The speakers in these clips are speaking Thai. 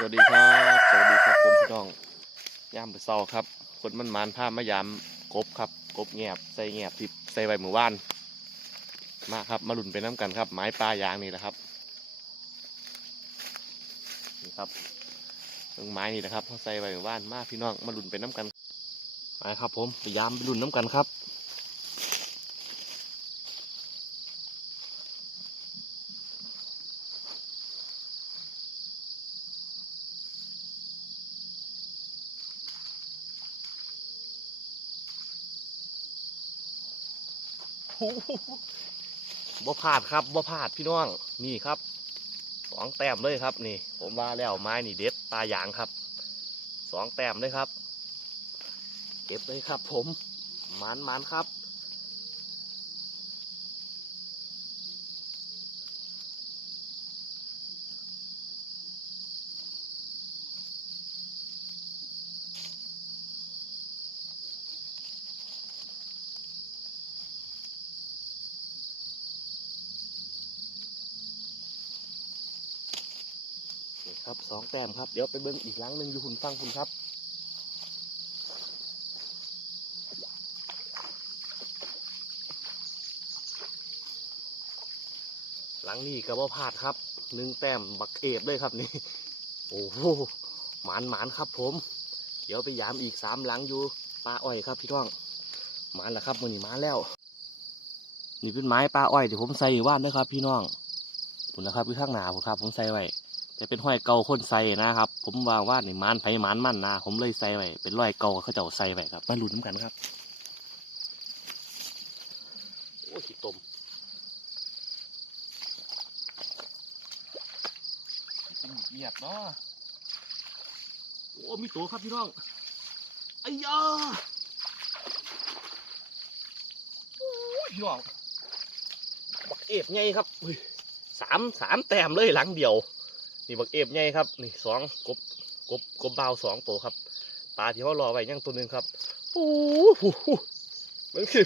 สวัสดีครับ สวัสดีครับผมพี่น้องยามเปเศร้าครับ คนมันมานพามายามกบครับ กบแงบใส่แงบที่ใส่ไว้หมู่บ้าน มาครับ มาหลุนไปน้ำกันครับ ไม้ปลายางนี่แหละครับ นี่ครับเรื่องไม้นี่แหละครับเขาใส่ไว้หมู่บ้านมาพี่น้องมาหลุนไปน้ำกันมาครับ ผมไปยามไปหลุนน้ำกันครับ บ่พลาดครับบ่พลาดพี่น้องนี่ครับสองแต้มเลยครับนี่ ผมว่าแล้วไม้นี่เด็ดตายางครับสองแต้มเลยครับ เก็บเลยครับ ผมมันมันครับ ครับสองแต้มครับ เดี๋ยวไปเบิ้งอีกหลังหนึ่งอยู่คุณฟังคุณครับหลังนี้ก็บ่พลาดครับหนึ่งแต้มบักเอฟเลยครับนี่โอ้โหหมานหมานครับผม เดี๋ยวไปยามอีกสามหลังอยู่ปลาอ้อยครับพี่ท้องหมานแล้วครับมันหมานแล้ว นี่เป็นไม้ปลาอ้อยที่ผมใส่อยู่บ้านนะครับ พี่น้องคุณนะครับพี่ข้างหนาผมครับ ผมใส่ไว้ แต่เป็นห้อยเก่าคนใส่นะครับ ผมวางว่านี่มานไผมานมันนะผมเลยใส่ไว้เป็นรอยเก่าเขาเจ้าใส่ไว้ครับมาลุ้นน้ำกันครับโอ้ยขี้ตมเหยียบเนาะโอ้มีตัวครับพี่น้องไอ้ยาโอ้ยพี่น้องบักเอฟไงครับอุ้ยสามสามแต้มเลยหลังเดียว นี่บักเอฟใหญ่ครับนี่สองกบกบกบเบาสองตัวครับปลาที่เขารอไว้ยังตัวหนึ่งครับโอ้โหมันคือ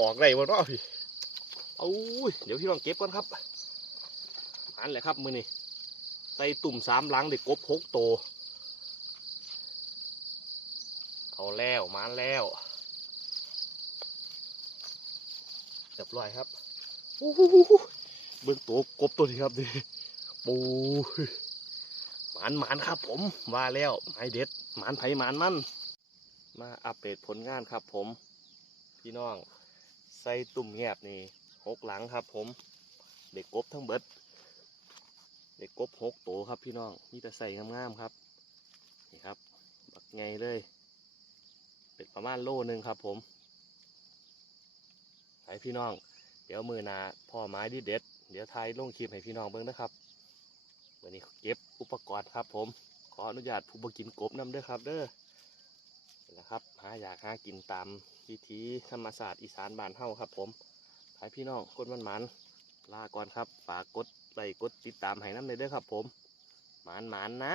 ออกได้บ่เนาะพี่เอาอุ้ยเดี๋ยวพี่ลองเก็บก่อนครับอันแหละครับมือนี่ใส่ตุ่มสามหลังเด็กกบหกตัวเอาแล้วมาแล้วเรียบร้อยครับโอ้โหเบิ่งตัวกบตัวนี้ครับดิ ปูหมานหมานครับ ผมว่าแล้วไม้เด็ดหมานไผ่หมานมันมาอัปเดตผลงานครับผม พี่น้องใส่ตุ่มแงบนี่หกหลังครับ ผม เด็กกบทั้งเบิด เด็กกบหกโตวครับพี่น้องมีแต่ใส่งามๆครับนี่ครับบักไงเลย เป็นประมาณโลหนึ่งครับ ผมไปพี่น้อง เดี๋ยวมือนาพ่อไม้ดีเด็ด เดี๋ยวทายลงคลิปให้พี่น้องเบิ่งนะครับ วันนี้เก็บอุปกรณ์ครับ ผม ขออนุญาตผู้บกินกบน้ำด้วยครับ เด้อนะครับหาอยากหากินตามวิธีธรรมศาสตร์อีสานบ้านเฮาครับ ผมขายพี่น้องคนมันมันลาก่อนครับฝากกดไลค์กดติดตามให้น้ำเลยเด้อครับ ผมหมานหมานนะ